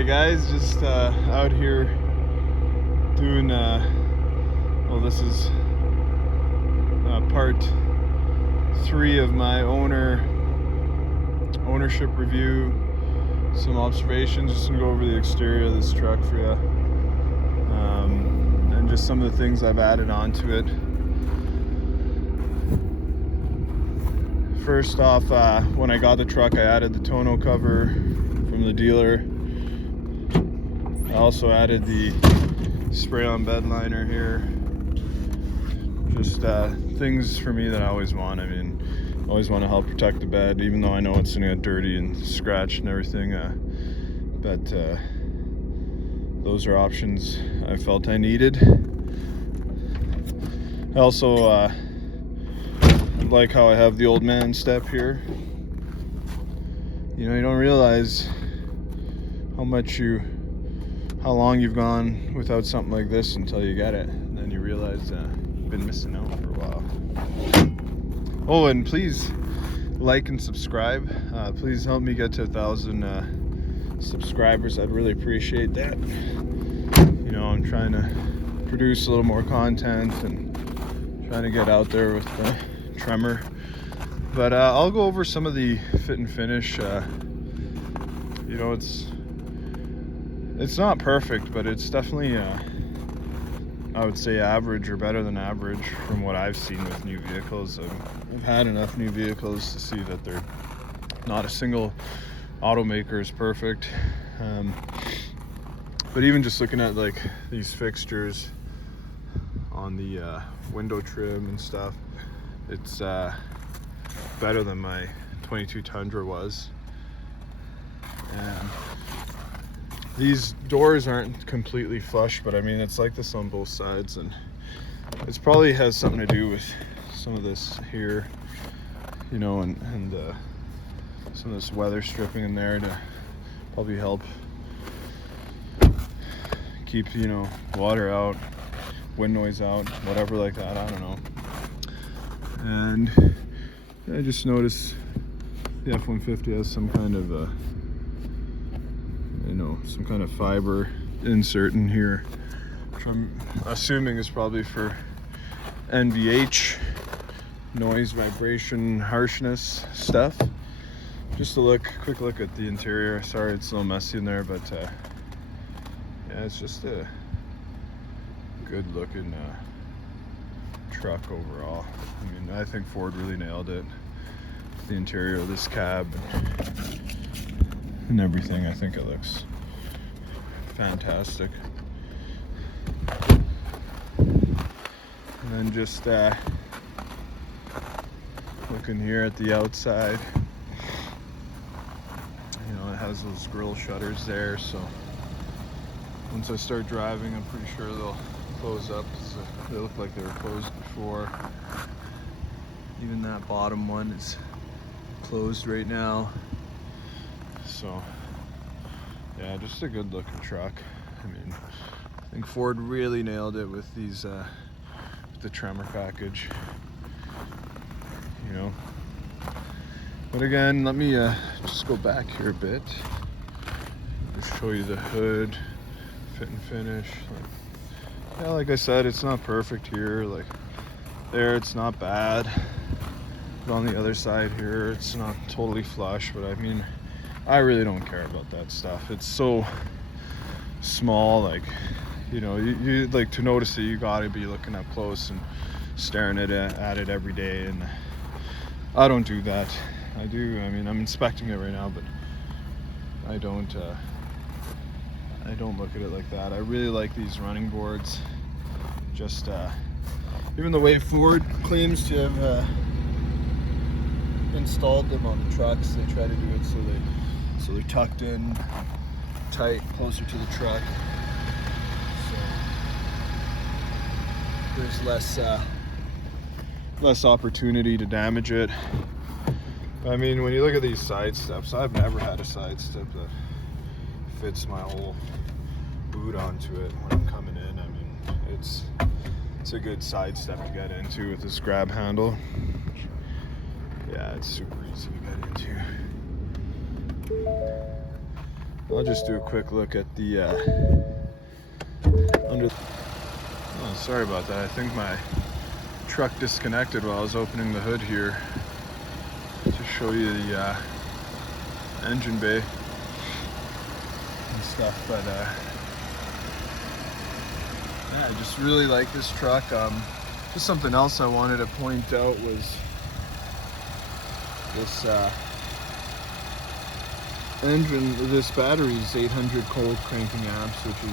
Alright guys, just out here doing, well, this is part 3 of my ownership review. Some observations, just gonna go over the exterior of this truck for you, and just some of the things I've added onto it. First off, when I got the truck, I added the tonneau cover from the dealer. I also added the spray-on bed liner here. Just things for me that I always want. I mean, I always want to help protect the bed, even though I know it's gonna get dirty and scratched and everything. But those are options I felt I needed. I also like how I have the old man step here. You know, you don't realize how long you've gone without something like this until you get it, and then you realize you've been missing out for a while. Oh, and please like and subscribe. Please help me get to 1,000 subscribers. I'd really appreciate that. You know, I'm trying to produce a little more content and trying to get out there with the TREMOR. But I'll go over some of the fit and finish. You know, it's not perfect, but it's definitely I would say average or better than average from what I've seen with new vehicles. I've had enough new vehicles to see that they're not a single automaker is perfect. But even just looking at like these fixtures on the window trim and stuff, it's better than my 22 Tundra was. And these doors aren't completely flush, but I mean, it's like this on both sides, and it probably has something to do with some of this here, you know, and some of this weather stripping in there to probably help keep, you know, water out, wind noise out, whatever like that, I don't know. And I just noticed the F-150 has some kind of you know, some kind of fiber insert in here, which I'm assuming is probably for NVH, noise, vibration, harshness stuff. Just a quick look at the interior. Sorry it's a little messy in there, but yeah, it's just a good looking truck overall. I mean, I think Ford really nailed it. The interior of this cab and everything, I think it looks fantastic. And then just looking here at the outside, you know, it has those grille shutters there, so once I start driving, I'm pretty sure they'll close up, because they look like they were closed before. Even that bottom one is closed right now. So yeah, just a good looking truck. I mean, I think Ford really nailed it with these with the TREMOR package, you know. But again, let me just go back here a bit, just show you the hood, fit and finish. Yeah, like I said, it's not perfect here. Like there, it's not bad. But on the other side here, it's not totally flush. But I mean, I really don't care about that stuff. It's so small, like, you know, you like to notice it, you gotta be looking up close and staring at it every day, and I don't do that. I mean, I'm inspecting it right now, but I don't look at it like that. I really like these running boards. Just even the way Ford claims to have installed them on the trucks, they try to do it so they're tucked in tight, closer to the truck, so there's less opportunity to damage it. I mean, when you look at these side steps, I've never had a side step that fits my whole boot onto it when I'm coming in. I mean, it's a good side step to get into with this grab handle. Yeah, it's super easy to get into. I'll just do a quick look at the under. Oh, sorry about that. I think my truck disconnected while I was opening the hood here to show you the engine bay and stuff. But yeah, I just really like this truck. Just something else I wanted to point out was this engine. This battery is 800 cold cranking amps, which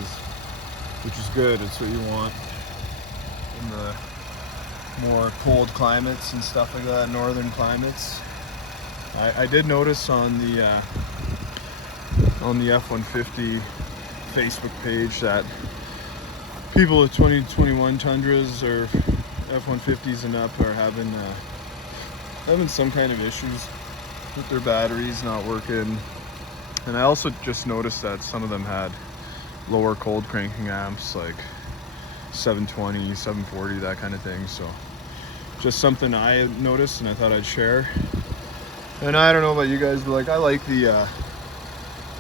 is good. It's what you want in the more cold climates and stuff like that, northern climates. I did notice on the F-150 Facebook page that people with 2021 Tundras or F-150s and up are having some kind of issues with their batteries not working. And I also just noticed that some of them had lower cold cranking amps, like 720, 740, that kind of thing. So just something I noticed and I thought I'd share. And I don't know about you guys, but like I like the I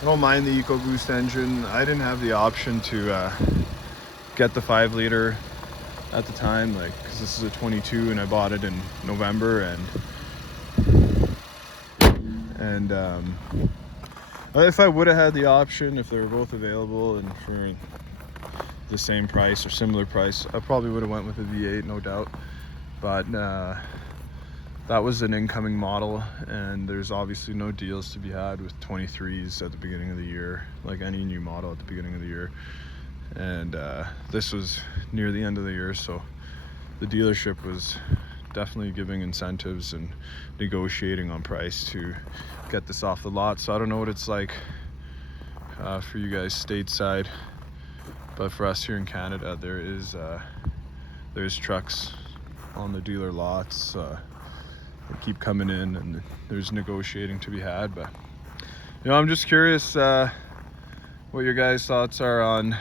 don't mind the EcoBoost engine. I didn't have the option to get the 5 liter at the time, like, because this is a 22 and I bought it in November, and if I would have had the option, if they were both available and for the same price or similar price, I probably would have went with a V8, no doubt. But that was an incoming model, and there's obviously no deals to be had with 23s at the beginning of the year, like any new model at the beginning of the year. And this was near the end of the year, so the dealership was definitely giving incentives and negotiating on price to get this off the lot. So I don't know what it's like for you guys stateside, but for us here in Canada, there's trucks on the dealer lots. They keep coming in, and there's negotiating to be had. But you know, I'm just curious what your guys' thoughts are on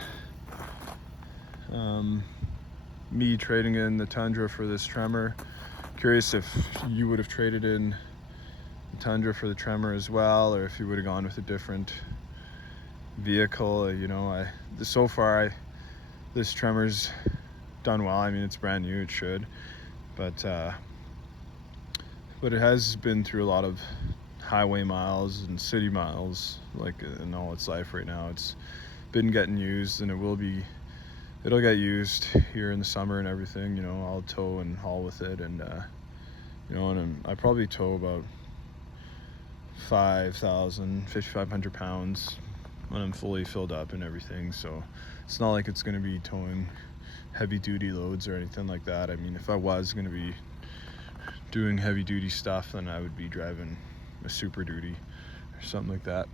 me trading in the Tundra for this Tremor. Curious if you would have traded in the Tundra for the Tremor as well, or if you would have gone with a different vehicle. You know, so far this Tremor's done well. I mean, it's brand new, it should, but it has been through a lot of highway miles and city miles, like in all its life right now. It's been getting used, and it'll get used here in the summer and everything. You know, I'll tow and haul with it, and you know, and I probably tow about 5,500 pounds when I'm fully filled up and everything. So it's not like it's going to be towing heavy duty loads or anything like that. I mean, if I was going to be doing heavy duty stuff, then I would be driving a Super Duty or something like that.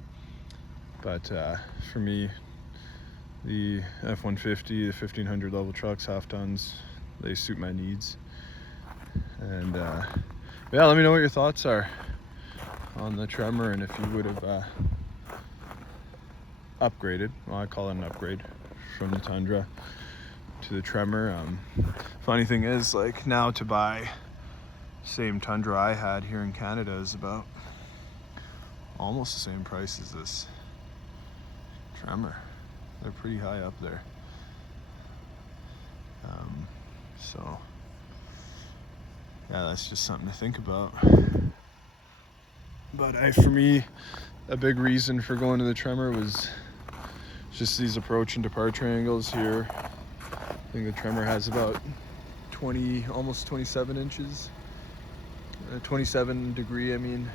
But for me, the F-150, the 1500 level trucks, half tons, they suit my needs. And yeah, let me know what your thoughts are on the Tremor, and if you would have upgraded. Well, I call it an upgrade from the Tundra to the Tremor. Funny thing is, like, now to buy same Tundra I had here in Canada is about almost the same price as this Tremor. They're pretty high up there. So yeah, that's just something to think about. But for me, a big reason for going to the Tremor was just these approach and departure angles here. I think the Tremor has about 20, almost 27 inches, 27 degree, I mean,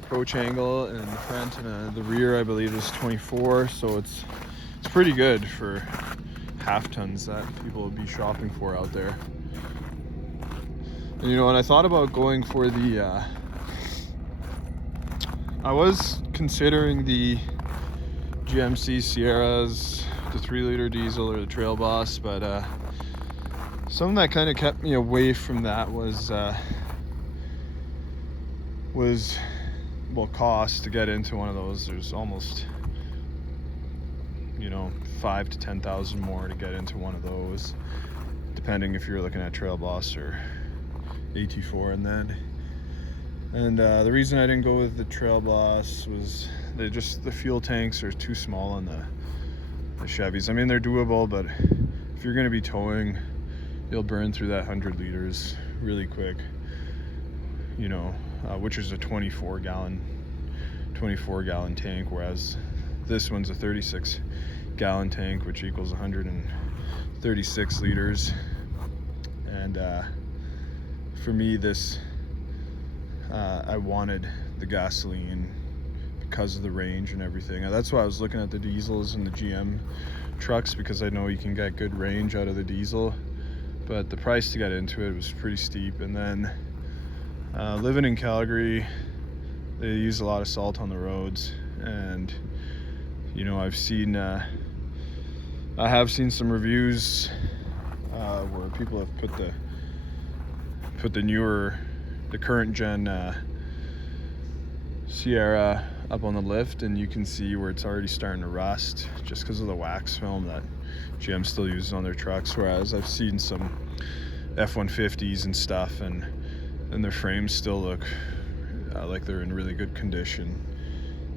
approach angle in the front, and the rear I believe is 24. So it's pretty good for half tons that people would be shopping for out there. And you know, when I thought about going for the I was considering the GMC Sierras, the 3 liter diesel or the Trail Boss, but something that kind of kept me away from that was well, cost to get into one of those. There's almost, you know, 5,000 to 10,000 more to get into one of those, depending if you're looking at Trail Boss or AT4. And the reason I didn't go with the Trail Boss was the fuel tanks are too small on the Chevys. I mean, they're doable, but if you're going to be towing, you'll burn through that 100 liters really quick, you know, which is a 24 gallon tank, whereas this one's a 36 gallon tank, which equals 136 liters. And for me, this I wanted the gasoline because of the range and everything. That's why I was looking at the diesels and the GM trucks, because I know you can get good range out of the diesel, but the price to get into it was pretty steep. And then living in Calgary, they use a lot of salt on the roads, and you know, I have seen some reviews where people have put the current gen Sierra up on the lift, and you can see where it's already starting to rust just because of the wax film that GM still uses on their trucks. Whereas I've seen some F-150s and stuff, and their frames still look like they're in really good condition,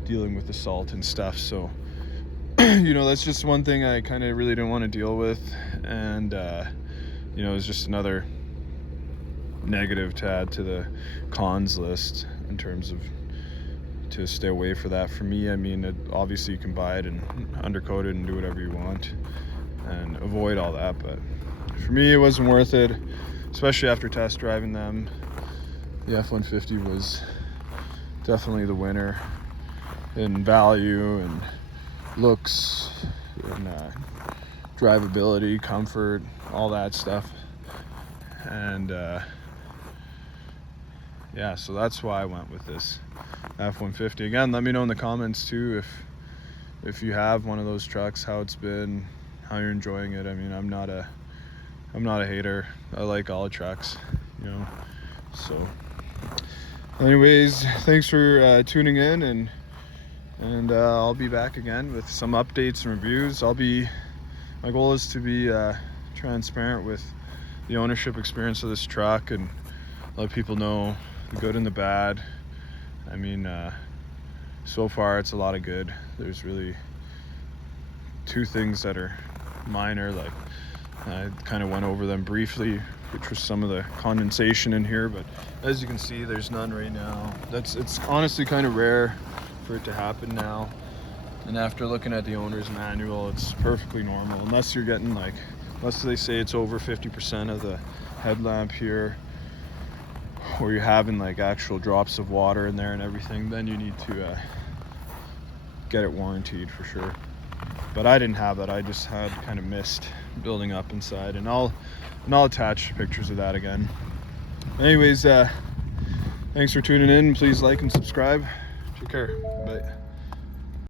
dealing with the salt and stuff. So you know, that's just one thing I kind of really didn't want to deal with, and you know, it's just another negative to add to the cons list in terms of to stay away for that. For me, I mean, obviously you can buy it and undercoat it and do whatever you want and avoid all that, but for me it wasn't worth it, especially after test driving them. The F-150 was definitely the winner in value and looks and drivability, comfort, all that stuff. And yeah, so that's why I went with this F-150. Again, let me know in the comments too if you have one of those trucks, how it's been, how you're enjoying it. I mean, I'm not a hater. I like all trucks, you know. So anyways, thanks for tuning in, and I'll be back again with some updates and reviews. My goal is to be transparent with the ownership experience of this truck and let people know the good and the bad. I mean, so far it's a lot of good. There's really two things that are minor, like I kind of went over them briefly, which was some of the condensation in here, but as you can see, there's none right now. It's honestly kind of rare for it to happen now, and after looking at the owner's manual, it's perfectly normal, unless they say it's over 50% of the headlamp here, or you're having like actual drops of water in there and everything, then you need to get it warranted for sure. But I didn't have that. I just had kind of mist building up inside, and I'll attach pictures of that again. Anyways, thanks for tuning in. Please like and subscribe. Take care. Bye.